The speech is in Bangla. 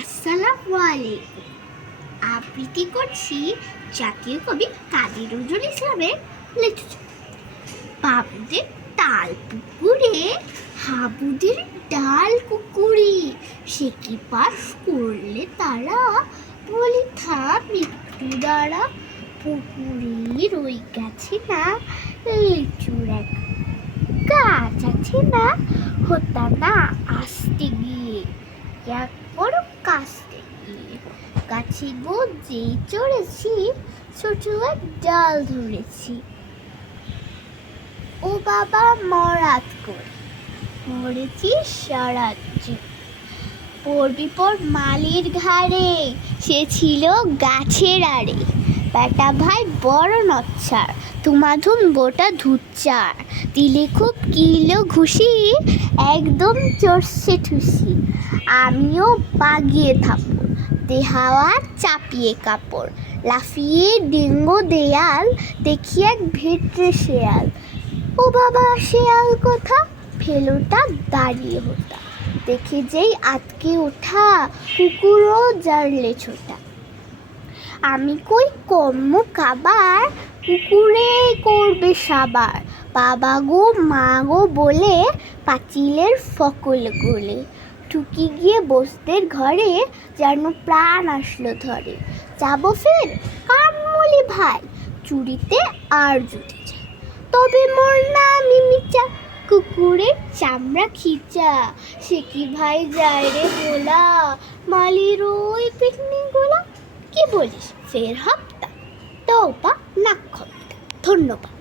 আসসালামু আলাইকুম। আবৃত্তি করছি জাতীয় কবি কাজী নজরুল ইসলামের লিখিত বাবুদের তাল পুকুরে হাবুদের ডাল কুকুরি, সে কি পাস করলে তারা, বলি থাম একটু দাঁড়া। পুকুরে রই গেছে না লিচুর এক গাছ আছে না, হতা না আসতে গিয়ে এক বড় কাস্তে গিয়ে গাছে গো যেই চড়েছি ছোট এক ডাল ধরেছি। ও বাবা মরাত করে মরেছি সারাজ্য, পড়বি পর মালির ঘাড়ে, সে ছিল গাছের আড়ে। বেটা ভাই বড় নচ্ছার, তুমাধুম গোটা ধুচ্চার, দিলে খুব কিলো ঘুষি, একদম চড়ছে ঠুসি। আমিও বাগিয়ে থাপড়, দেহাওয়া চাপিয়ে কাপড়, লাফিয়ে ডেঙ্গো দেয়াল, দেখি এক ভেটরে শেয়াল। ও বাবা শেয়াল কোথা, ফেলোটা দাঁড়িয়ে হোতা, দেখে যেই আতকে ওঠা কুকুরও জানলে ছোটা। আমি কই কর্ম কাবার, কুকুরে করবে সাবার, বাবা গো মা গো বলে পাঁচিলের ফকল গোলে। ঠুকি গিয়ে বসতের ঘরে যেন প্রাণ আসলো ধরে, যাবো ফের কানমুলি ভাই, চুরিতে আর যদি যাই, তবে মোর নাম মিমিচা, কুকুরের চামড়া খিচা। সে কি ভাই যায় রে বলা, মালির ওই পিকনিক গোলা। কি বলিস ফের হপ্তা, তওবা নাক খপ্তা। ধন্যবাদ।